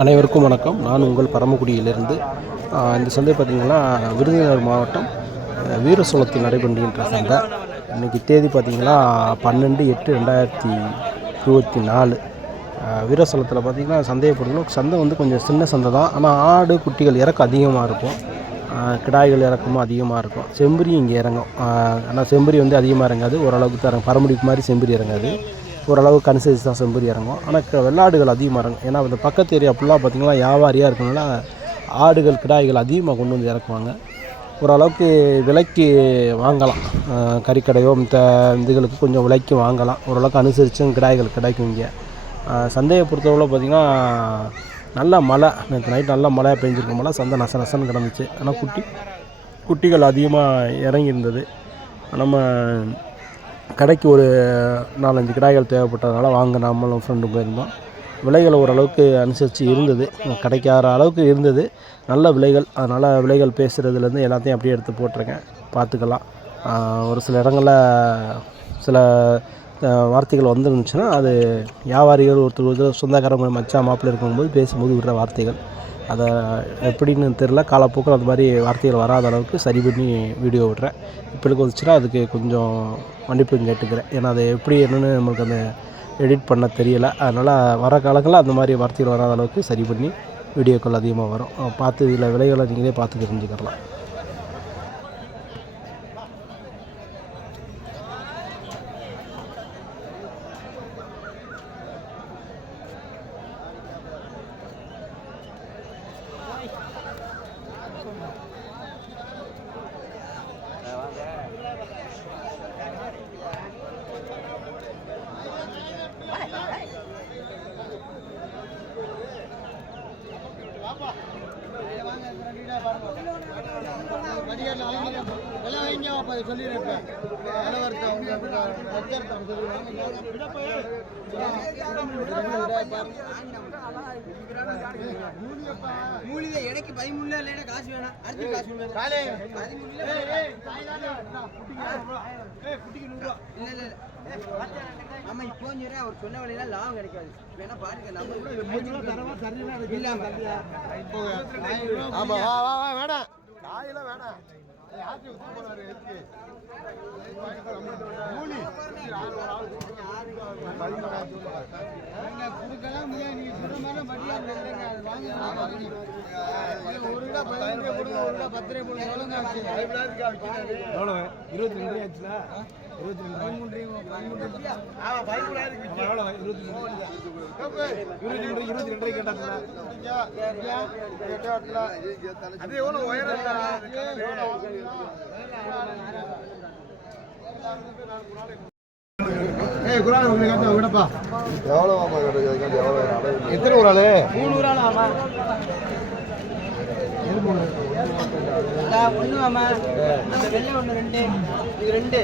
அனைவருக்கும் வணக்கம். நான் உங்கள் பரமக்குடியிலிருந்து. இந்த சந்தை பார்த்திங்கன்னா விருதுநகர் மாவட்டம் வீரசோளத்தில் நடைபெறுகின்ற சந்தை. இன்றைக்கி தேதி பார்த்திங்கன்னா 12/8/2024. வீரசோளத்தில் பார்த்திங்கன்னா சந்தையை பொறுத்தவரை சந்தை வந்து கொஞ்சம் சின்ன சந்தை தான். ஆனால் ஆடு குட்டிகள் இறக்கம் அதிகமாக இருக்கும், கிடாய்கள் இறக்கமும் அதிகமாக இருக்கும். செம்பரி இங்கே இறங்கும். ஆனால் செம்பரி வந்து அதிகமாக இறங்காது, ஓரளவுக்கு தான் இறங்கும். பரமடிக்கு மாதிரி செம்பரி இறங்காது, ஓரளவுக்கு கன்சைஸ் தான் செம்பரி இறங்கும். ஆனால் வெள்ளாடுகள் அதிகமாக இறங்கும். ஏன்னா அந்த பக்கத்து ஏரியா ஃபுல்லாக பார்த்திங்கன்னா வியாபாரியாக இருக்கனால ஆடுகள் கிடாய்கள் அதிகமாக கொண்டு வந்து இறக்குவாங்க. ஓரளவுக்கு விலைக்கு வாங்கலாம். கறிக்கடையோ இந்த இதுகளுக்கு கொஞ்சம் விலைக்கு வாங்கலாம். ஓரளவுக்கு அனுசரித்தும் கிடாய்கள் கிடைக்கும். இங்கே சந்தையை பொறுத்தவரை பார்த்திங்கன்னா நல்ல மழை, நேற்று நைட் நல்லா மழையாக பெஞ்சிருக்கோம்ல, சந்தை நசன்னு கிடந்துச்சு. ஆனால் குட்டிகள் அதிகமாக இறங்கியிருந்தது. நம்ம கடைக்கு ஒரு 4-5 கிடாய்கள் தேவைப்பட்டதுனால நம்மளும் ஃப்ரெண்டு போயிருந்தோம். விலைகள் ஓரளவுக்கு அனுசரித்து இருந்தது, கிடைக்காத அளவுக்கு இருந்தது. நல்ல விலைகள். அதனால் விலைகள் பேசுகிறதுலேருந்து எல்லாத்தையும் அப்படியே எடுத்து போட்டிருக்கேன், பார்த்துக்கலாம். ஒரு சில இடங்களில் சில வார்த்தைகள் வந்துருந்துச்சுன்னா அது வியாபாரிகள் ஒருத்தர் சொந்தக்காரங்க மச்சான் மாப்பிள்ளை இருக்கும்போது பேசும்போது விடுற வார்த்தைகள். அதை எப்படின்னு தெரில, காலப்போக்கில் அந்த மாதிரி வார்த்தைகள் வராத அளவுக்கு சரி பண்ணி வீடியோ விடுறேன். இப்போக்கு வந்துச்சுன்னா அதுக்கு கொஞ்சம் மன்னிப்பு கேட்டுக்கிறேன். ஏன்னா அது எப்படி என்னென்னு நம்மளுக்கு அந்த எடிட் பண்ண தெரியலை. அதனால் வர காலங்களில் அந்த மாதிரி வார்த்தைகள் வராத அளவுக்கு சரி பண்ணி வீடியோக்கள் அதிகமாக வரும். பார்த்து இதில் விலைகளை நீங்களே பார்த்து தெரிஞ்சுக்கலாம். எனக்கு 13 காசு வேணாம், அடுத்து காசு ஆமா. இப்போ அவர் சொன்ன வேலையெல்லாம் லாபம் கிடைக்காது. வேணா பாருங்க, நம்ம வேணாம் காயெல்லாம் வேணாம். எத்தனை ஒரு ஆளு? 3 ஆள். ஆமா, ஒண்ணு. ஆமா, வெள்ளை ஒண்ணு 2, இது 2.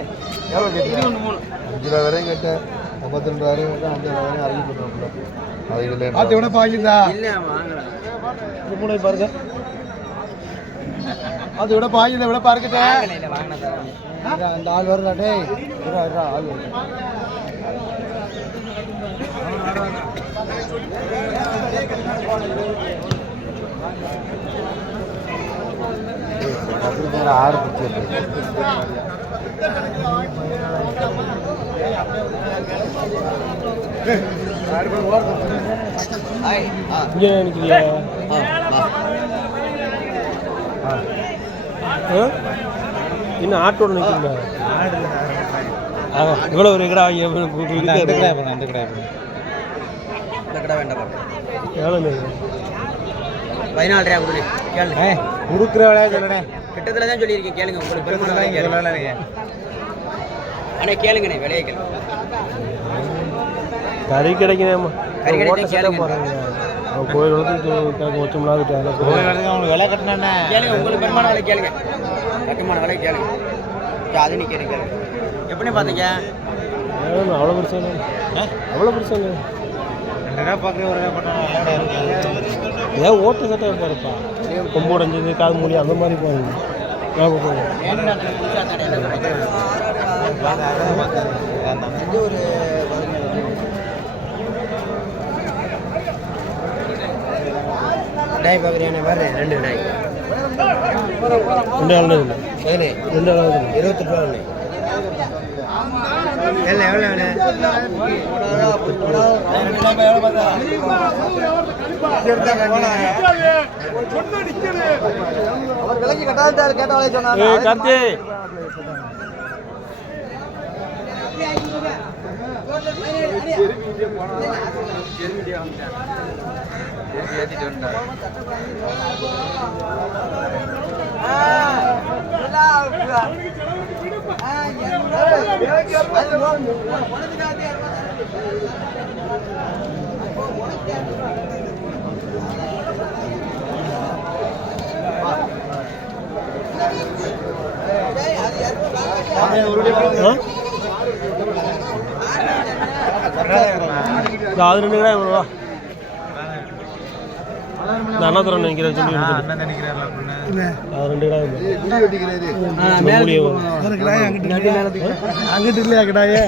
எவ்வளவு கேட்டீங்க? 3. 5 வரையும் கேட்டேன். 52 வரையும் கேட்டேன். 5 வரையும் அறிவிப்பு பண்ணுறோம்ல. அது இல்லை. அது எவ்வளோ பாக்கிந்தா? இல்லை, வாங்கல. இது 3 பாருங்க. அது எவ்வளோ பாக்கிந்த எவ்வளோ பாருக்கிட்டேன். அந்த ஆள் வருதா? டேய் ஆள் வருது. ஆறு இன்னும் ஆட்டோட நிற்கிறீங்க. இவ்வளோ ஒரு கடை அந்த கடை வேண்டாம். எவ்வளோ 14 கொடுங்க. கேளுங்க, கொடுக்குற வேலையா சொல்லுறேன். கிட்டத்தில் தான் சொல்லியிருக்கேன். கேளுங்க, உங்களுக்கு பெருமாள் ஆனால் கேளுங்கண்ணே, விலையை கேளுங்க. கறி கிடைக்கணும். கறி கிடைக்க கேளுங்க. கோயில் வச்சோம்னா அவங்களுக்கு விலை கட்டினா கேளுங்க. உங்களுக்கு பெருமான விலை கேளுங்க, கட்டுமான விலை கேளுங்க. அது நீ கேளுங்க. எப்படி பார்த்தீங்க? அவ்வளோ பெருசாக, அவ்வளோ பெருசாக 2 ரூபா பார்க்குற ஒரு ரூபா ஏன் ஓட்டு சட்டை இருப்பாருப்பா கொம்பு உடஞ்சது காது மூலி அந்த மாதிரி போகுது விடாய் பார்க்குறேன் பாரு 2 விடாய் 2 அளவு இல்லை சரி 2 அளவு 28 ரூபா ஒன்று எவ்வளோ விலைக்கு கட்டாத கேட்டாலே சொன்னாங்க கார்த்தி அது 2 கிராம் எவ்வளோவா இந்த அண்ணாதுரம் நினைக்கிறேன் சொல்லி அது 2 கிராம் அங்கிட்டு இல்லையா கிடாயே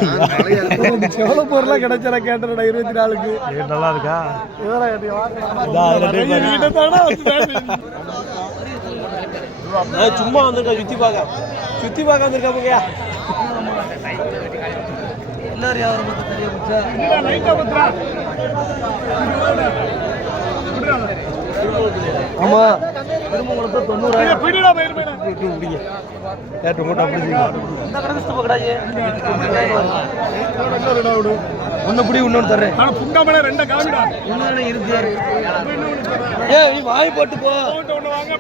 எவ்வளோ பொருளாக கிடைச்சா கேட்டா 24க்கு நல்லா இருக்கா சும்மா வந்திருக்கா சுத்தி பார்க்க வந்திருக்கா போங்கயா எல்லாரும் யாரும் ஆமா திருமங்கலத்தை 90 ஒன்னு புடி இன்னொன்று தர்றேன் புண்டாமலை 2 காமிடா இன்னொன்று இருக்கு ஏ நீ வாங்கி போட்டு போ ஒன்று வாங்க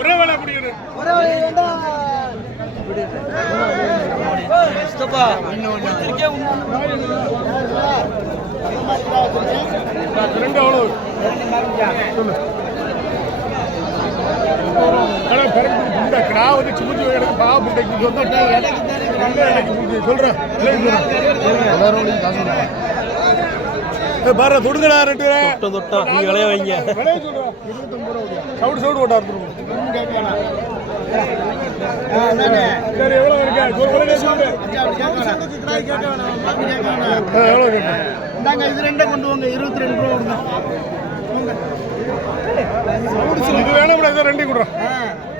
ஒரே வேலை முடியணும் ஒரே வேண்டாம் ஸ்டப்பா ரெண்டு அவ்வளோ சொல்லு புண்டை கிடா வந்து சுமதி எனக்கு பா புண்டைக்கு சொல்றேன் பாரு தொடுங்கடா 2 தொட்டா நீ விளைய வைங்க சவுடு சவுடு ஓட்டா சரி எவ்வளோ இருக்கு எவ்வளோ நாங்க இது 2 கொண்டு வாங்க 22 ரூபா கொடுங்க இது வேணும் 2 கொடுறோம்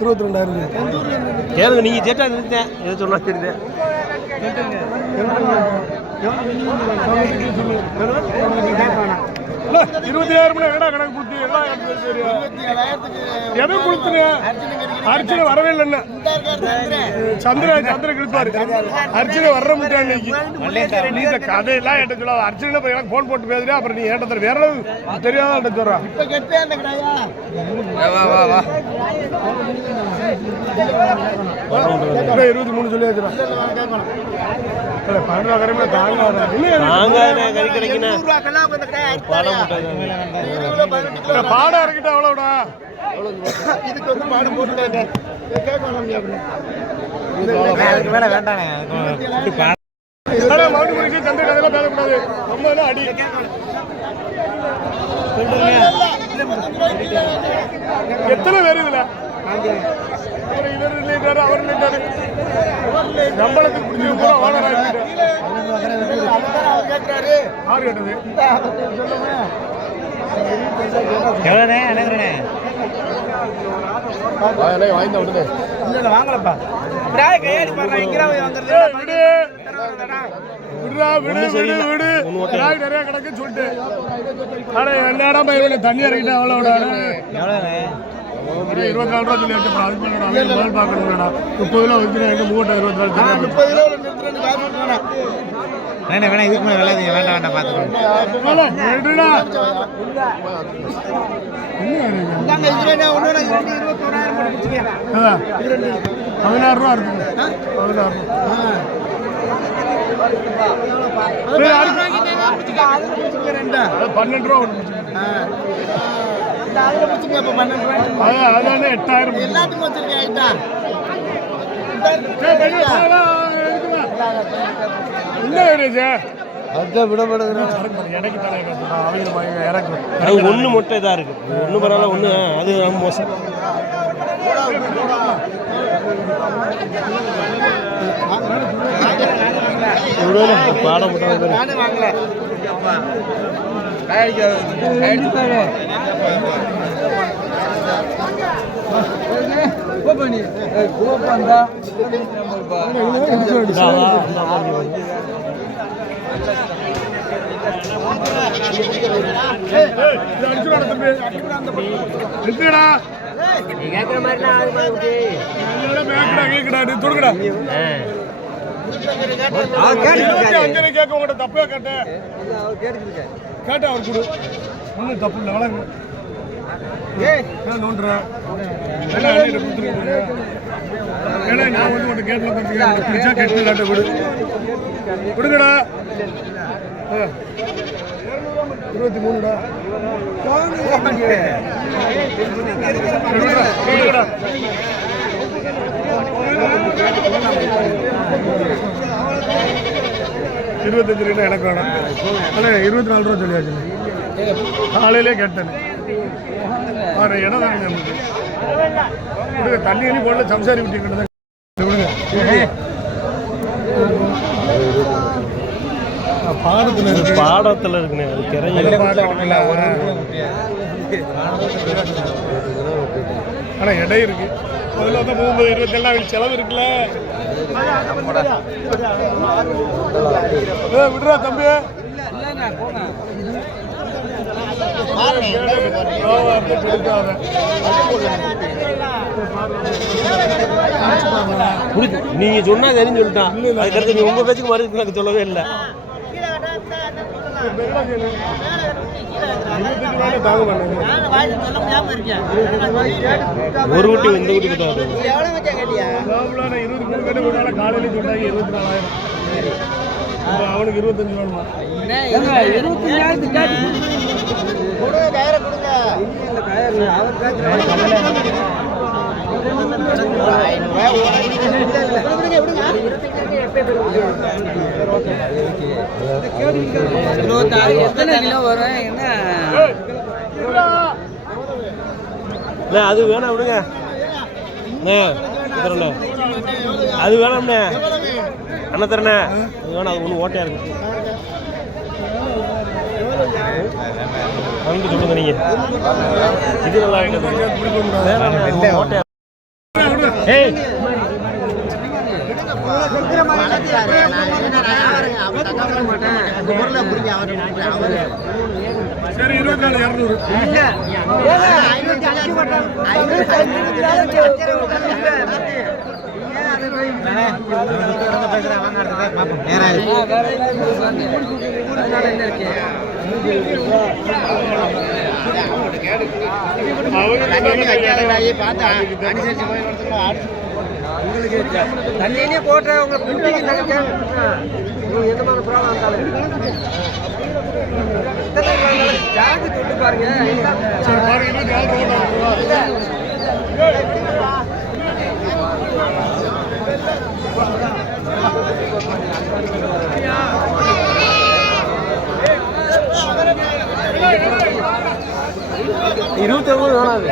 22,000 கேளுங்க நீங்க சேட்டா இருந்தேன் எது சொன்னா தெரியுது 20,000 கணக்கு கொடுத்து எல்லாம் எதுவும் கொடுத்துங்க அர்ச்சனை வரவே இல்லைன்னா சந்திர கிழிப்பாரு அர்ச்சனை வர்ற முட்டா இன்னைக்கு நீ இந்த கதையெல்லாம் என்கிட்ட சொல்லாத அர்ச்சனை போய் எனக்கு போன் போட்டு பேசுறேன் அப்புறம் நீ ஏட்ட வேற தெரியாத என்கிட்ட சொல்றான் 23 சொல்லி வச்சுறான் 12 கறி கிடைக்கணும் பாடம் இருக்கிட்ட அவ்வளோடா இதுக்கு வந்து மாடு போட்டுட்டாங்க மாடு முடிச்சு சந்தை கதையெல்லாம் பேசக்கூடாது ரொம்ப அடி எத்தனை பேர் இதுல இவர் இல்லைட்டாரு அவர் இல்லைட்டாரு சம்பளத்துக்கு பிடிச்சி பூரா ஓனர் ஆகிட்டு ஆறு கேட்டது வாய்ந்த விடுது வாங்கலப்பா நிறைய கிடக்குன்னு சொல்லிட்டு ஆனா என்னடா தண்ணி இறக்கிட்டா அவ்வளோடா 24 ரூபா சொல்லி வச்சப்பா அது பண்ணா பார்க்கணும்டா 30 கிலோ வைக்கிறேன் 24 வேணா இதுக்கு மேலே விளையாடுங்க வேண்டாம் பார்த்துக்கோங்க ₹16 இருக்கு 12 ரூபா அதானே 8000 எல்லாத்துக்கும் வச்சிருக்கேன் என்ன அதுதான் விட மாட்டேங்கிறான். எனக்கு தானே அவங்க இறக்கு அது ஒன்று மட்டும் இதாக இருக்குது, ஒன்று பரவாயில்ல, ஒன்று அது மோசம். பாடம் வாங்கல தப்பா கேட்டேன் கேட்டேன் அவர் கொடு ஒன்றும் தப்பு இல்லை வளங்க நோண்டுறேன் ஏன்னா நான் வந்து உன்ட்ட கேட்டில் பிடிச்சா கெட்டு காட்ட கொடு கொடுங்கடா 23டா25 எனக்கு வேணாம். ஆனால் 24 ரூபா சொல்லியாச்சு. காலையிலே கேட்டேன். இடம் தானே நமக்கு கொடுங்க. தண்ணி அணி போடல, சம்சாரி விட்டு விடுங்க. பாடத்தில் இருக்குண்ணே, அது ஆனால் இடம் இருக்கு. முதல்ல வந்து 30, 27 செலவு இருக்குல்ல. விடுறா தம்பி, நீங்க சொன்னா தெரிஞ்சு சொல்லிட்டான். அதுக்கடுத்து நீ உங்க பேச்சுக்கு மறுத்து எனக்கு சொல்லவே இல்லை. ஒரு குட்டி இந்த குட்டி கிட்ட காலையில சொன்னாங்க 24,000. அவனுக்கு 25 வேணுமா? அது வேணாம் விடுங்க, அது வேணாம்ண்ணே. அண்ணா தரண்ணே, அது வேணாம், அது ஒன்று ஓட்டையா இருக்கு. வந்து சொல்லுங்க நீங்க, இது நல்லா ஓட்டையா. ஏய் சரி 24,200. தண்ணியிலே போட்ட உங்க குட்டிக்கு எந்த மாதிரி ப்ராப்ளம் இருந்தாலும் ஜாக்கு தொட்டு பாருங்க. இருபத்தி ஒன்பது வேணாது.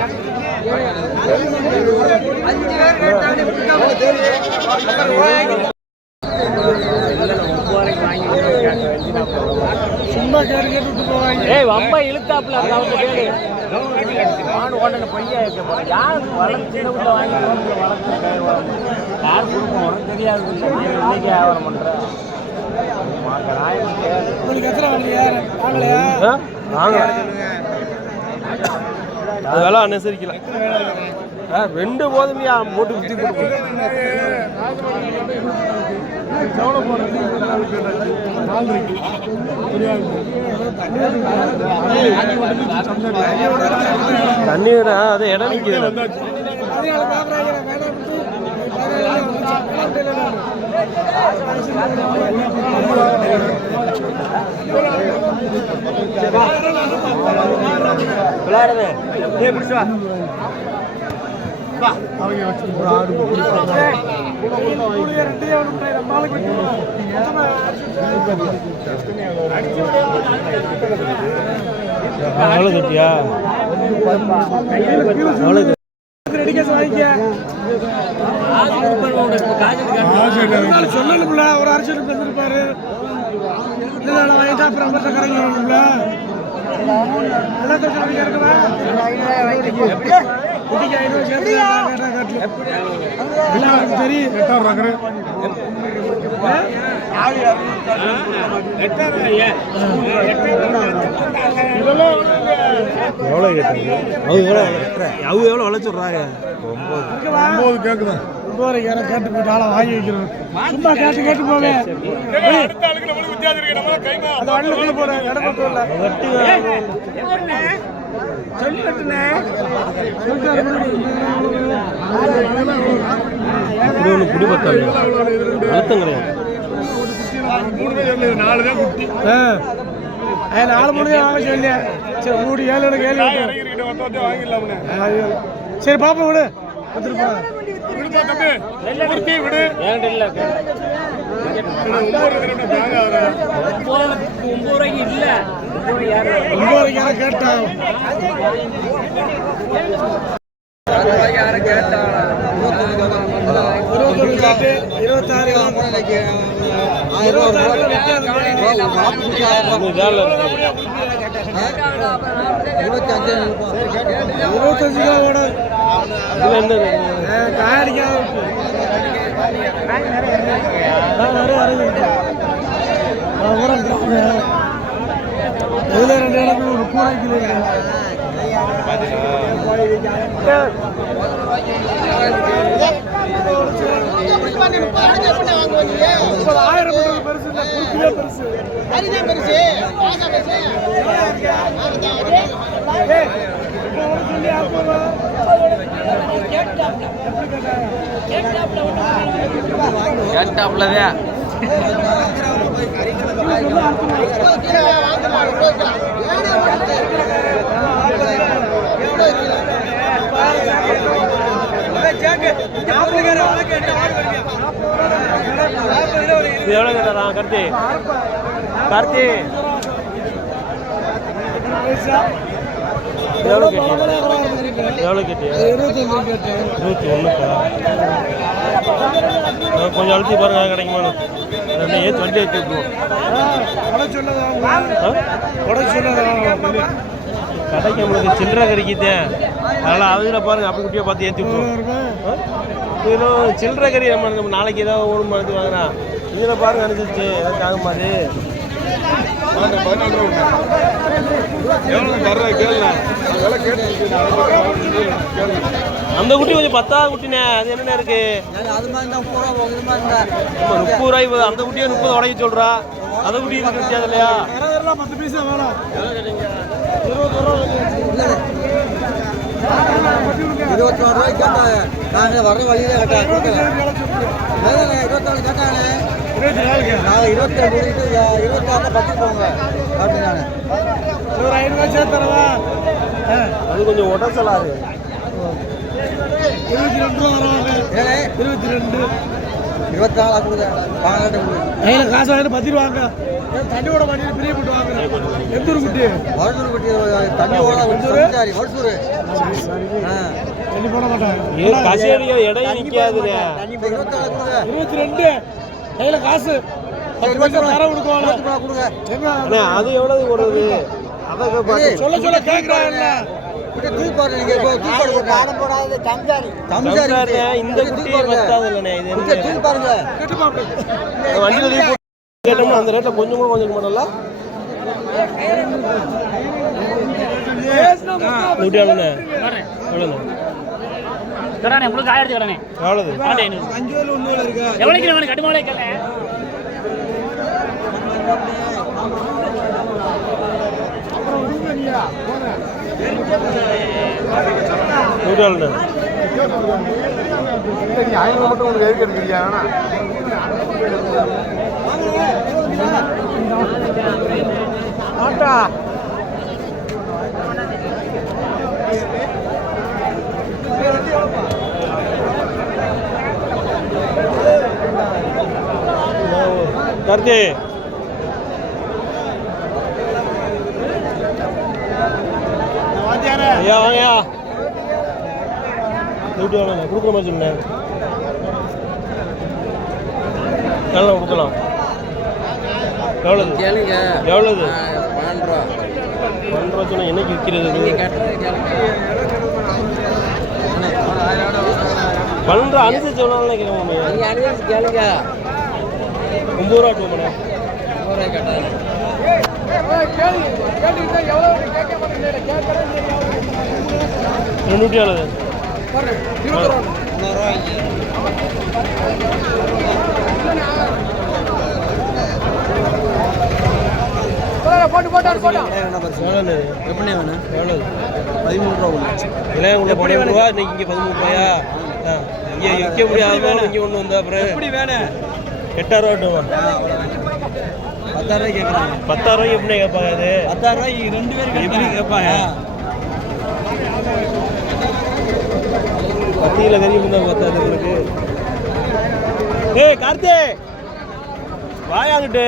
5 பேர் கேட்டாலே சும்மா கேட்டு கேட்டு போவாங்க. ஏய் வம்பா இழுத்தாப்புல அவங்க கேளு. மாடு ஓடன பையா யார் வளர்ந்து சின்ன உள்ள வாங்கி வளர்த்து யார் கொடுப்போம் உனக்கு தெரியாது. இன்னைக்கு வியாபாரம் பண்ற வாங்க அது வேலை அனுசரிக்கல. 2 போதுமையா போட்டு வித்தி கொடுக்கும். தண்ணீர் அது இடம் நிற்கிறது. விளையாடுது அவங்க வச்சிருக்கிற ஆடு அவ்வளோ கட்டியா அவ்வளோ சொல்லணும்ல ஒரு அரசியல் பேசிருப்பாரு வாங்கிட்டா அப்புறம் கரைக்கணும்ல தெரியும் 8,000 எவ்வளோ கேட்டாங்க அவங்க எவ்வளோ வளைச்சுட்றாங்க 9 கேட்குதான் 9 யாரும் கேட்டு போட்டு ஆளை வாங்கி வைக்கிறோம் சும்மா கேட்டு போவேன் அந்த வண்டியில் போகிறேன் இடப்பட்டு சொல்லி கட்டுனேன் ஒன்று குடிபத்தாங்க அழுத்தம் கிடையாது 4 தான் குட்டி 4 மணி வாங்க சொல்லி சரி 3 7 வாங்கிடலாம்ண்ணே சரி பாப்பா விடு விடு இல்லை 9 கேட்டான் எவ்வளோ கேட்டாரா கார்த்தி எவ்வளோ கேட்டியா 21க்கா கொஞ்சம் அழுத்தி பாருங்க கிடைக்குமா ரெண்டு ஏற்றி வண்டி ஏற்றி விட்டுருவோம் கடைக்கு நம்மளுக்கு சில்லறை கிடைக்குதேன் அதனால் அதில் பாருங்கள் அப்படி குட்டியாக பார்த்து ஏற்றி விட்டுருவோம் இன்னும் சில்லறை கறி நம்ம நாளைக்கு ஏதாவது ஒரு மருந்து வாங்குறான் இதில் பாருங்க அனுப்பிச்சு எதாவது தாங்க மாதிரி அந்த குட்டி கொஞ்சம் 10ஆவது குட்டினே அது என்னென்ன இருக்கு 30 ரூபாய் அந்த குட்டியை 30 உடைக்க சொல்றா அந்த குட்டி இருக்கு வித்தியாசம் இல்லையா 10 பைசா வேணும் 21 ரூபாய்க்கு கேட்டாங்க நாங்கள் வர வழியில கேட்டாங்க 24 கேட்டாங்க நாங்கள் 22 26 பத்து போங்க அப்படின்னு நான் ஒரு 500 சேர்த்து தரவா அது கொஞ்சம் உடச்சலாரு 22 ரூபா வருவாங்க 22 24 கொடுங்க வாங்கிட்டு கையில் காசு வாங்கிட்டு 10 ரூபாங்க தண்ணியோட பண்ணி பிரிய போட்டு வாங்க எந்த ஒரு குட்டி வருஷூர் குட்டி தண்ணியோட சரி வருஷூர் தண்ணி போட மாட்டாங்க கசேரியும் இடையும் நிற்காதுங்க 24 கொடுங்க 22 கையில் காசு 10 பைசா தர கொடுக்குவாங்க கொடுங்க அது எவ்வளவு வருது அதை சொல்ல கேட்குறாங்கல்ல தூப்பாரு நீங்க இந்த குட்டியை பத்தாது இல்லைண்ணே இது தூப்பாருங்க வண்டியில் கேட்டோம்னா அந்த ரேட்டில் கொஞ்சம் கூட கொஞ்சம் மாட்டல நூற்றியாளுண்ணே எவ்வளோண்ணே உங்களுக்கு 1000 கடனே எவ்வளவு 5 இருக்கா எவ்வளோக்கு கட்டுமாளே கேட்க நூற்றியாளுண்ணே 500 மட்டும் உங்களுக்கு எதுக்கு எடுக்கிறியா ஆட்டா கார்த்தி ஐயா வாங்கயா வீட்டு வாங்க கொடுக்குற மாதிரி சொன்னேன் நல்லா கொடுக்கலாம் எவ்வளவு எவ்வளவு 12 ரூபா சொன்னால் என்னைக்கு விற்கிறது 12 அனுசரிச்சு எவ்வளோ கேட்க 9 ரூபா டூ ரெண்டு எவ்வளவு எப்படி வேணும்? எவ்வளவு 13 ரூபா இளைய உள்ள 13 ரூபா இன்னைக்கு இங்கே 13 ரூபாயா இங்கே விற்க முடியாத இங்கே ஒன்று வந்தா அப்புறம் எப்படி வேணும்? 8000 ரூபா 10,000 ரூபாய் கேட்குறாங்க. 10,000 ரூபாய்க்கு எப்படி கேட்பாங்க அது 10,000 ரூபாய் 2 பேர் எப்படி கேட்பாங்க? கத்தியில் கறி இருந்தா பார்த்தாது உங்களுக்கு ஏய் கார்த்தி வாயாங்கிட்டு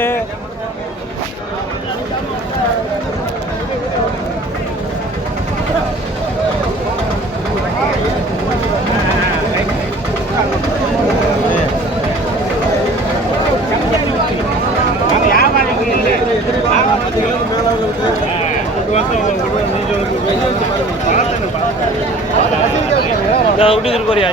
விட்டு போறியா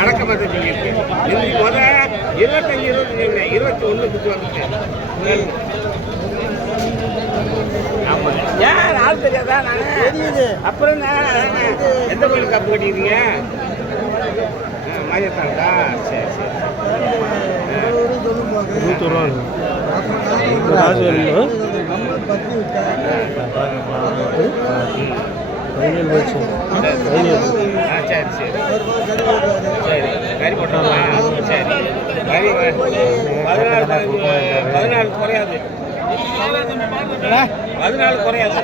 அடக்கமாக சொல்லியிருக்கேன் 25 21 குத்து வந்துட்டேன். ஆமாம் ஏன் ஆள் தெரியாதா? நான் அப்புறம் எந்த கோயிலுக்கு கப்பு கட்டிக்கிறீங்க? மாயத்தாண்டா சரி சரி 20 ரூபா காசு வேணுமா 17 லட்சம் சரி சரி சரி கறி போட்டோம்மா சரி கறி 14 குறையாது 14 குறையாது.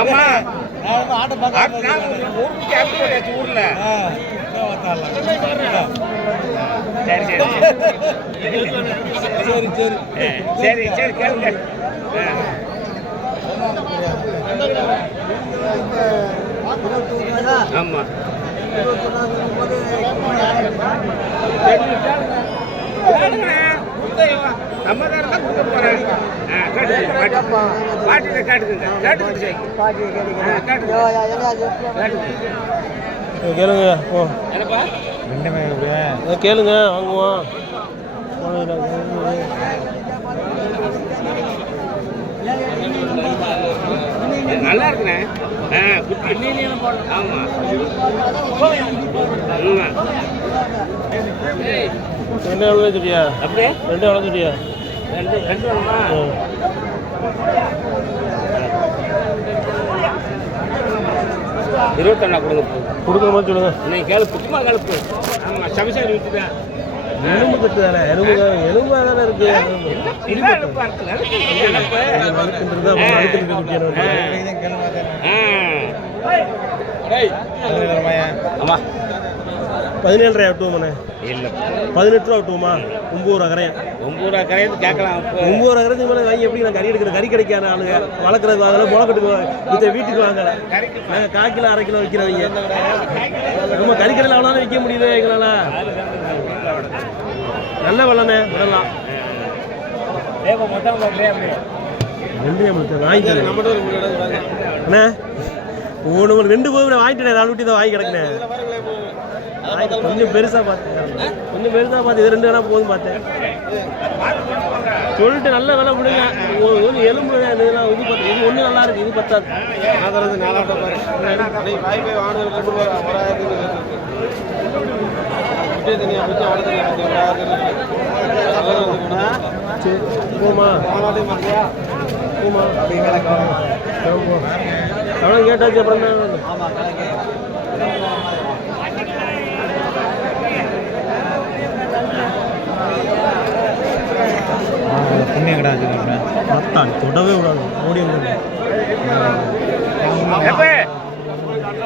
ஆமா ஊர்ல சரி சரி சரி சரி சரி கேளுங்க. ஆமா நம்ம தான் கொடுக்க போறேன். பாட்டில காட்டுங்க கேளுங்க ஓ என்னப்பா கேளுங்க வாங்குவோம் நல்லா இருக்குண்ணே. ஆமா ரெண்டு எவ்வளோ தெரியா அப்படியே ரெண்டு எவ்வளோ தெரியா ரெண்டு வேணுமா? இருபத்தொன்னா கொடுக்குற மாதிரி சொல்லுங்க இன்னைக்கு கேளு புத்துமா கலப்பு. ஆமா சமசாரி விட்டுதான் எலும்பு கட்டு தானே எலும்பா தானே இருக்கு ஆமா 17 ரூபாய் விட்டுவோம்ண்ணே இல்லை 18 ரூபா விட்டுவோமா 9 ரூபா கரையன் 9 ரூபா கரையாது கேட்கலாம். 9 ரூபா கரைஞ்சி மேலே வாங்கி எப்படி நான் கறி எடுக்கிற கறி கிடைக்காத ஆளுங்க வளர்க்குறது வாங்கல முளைக்கட்டுக்கு வீட்டுக்கு வாங்கலை நாங்கள் 1/4 கிலோ 1/2 கிலோ விற்கிறவங்க நம்ம கறிக்கடையில் அவ்வளோ விற்க முடியுது எங்களால் நல்ல வெள்ளண்ணே விடலாம் ரெண்டு வாங்கிக்கிறேன் அண்ணே ஒன்று 2 போய் வாங்கிட்டேன் 4 ஊட்டி தான் வாங்கி கிடக்குனேன் கொஞ்சம் பெருசாக பார்த்தேன் இது 2 வேணா போதும் பார்த்தேன் சொல்லிட்டு நல்ல விலை விடுங்க எலும்பு இதெல்லாம் இது பார்த்து இது ஒன்று நல்லா இருக்கு இது பத்தாது சரி போமா போமா அவ்வளோ கேட்டாச்சு அப்புறம் தான் புண்ணியங்கடா தொடவே விடாது ஓடி வந்து எப்ப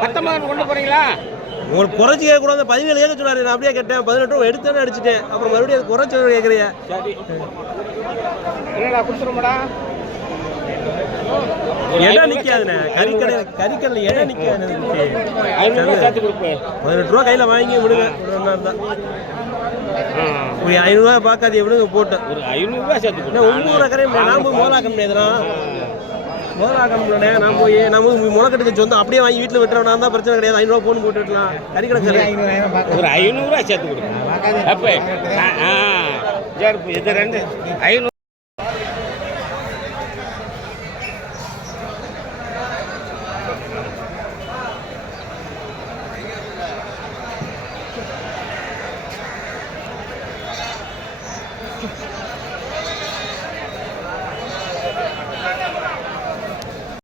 19 கொண்டு போறீங்களா? உங்களுக்கு குறைச்சி கேட்கக்கூடாது 17 கேட்க சொன்னாரு நான் அப்படியே கேட்டேன் 18 எடுத்தேன்னு அடிச்சிட்டேன் அப்புறம் மறுபடியும் அது குறைச்சி கேட்குறீங்க சரி என்னடா கொடுத்துருமாடா? இடம் நிற்காதுண்ணே கறிக்கடை இடம் நிற்காது 500 ரூபாய் சேர்த்து கொடுப்பேன். 18 ரூபா கையில் வாங்கி விடுங்க இருந்தால் ஒரு 500 ரூபாய் பார்க்காது விடுங்க போட்டேன் ஒரு 500 ரூபாய் சேர்த்து என்ன கொடுப்பேன். உள்ளூர் கரையும் நான் போய் முதலாக்க முடியாதுண்ணா முதலாக்க முடியல நான் போய் நம்ம முளைக்கட்டுக்கு சொந்தம் அப்படியே வாங்கி வீட்டில் விட்டுறவனா தான் பிரச்சனை கிடையாது 500 ரூபா போன் போட்டு விட்டுலாம் கறிக்கடை ஒரு 500 ரூபாய் சேர்த்து கொடுப்பேன். அப்ப இது 2 500 Thank you.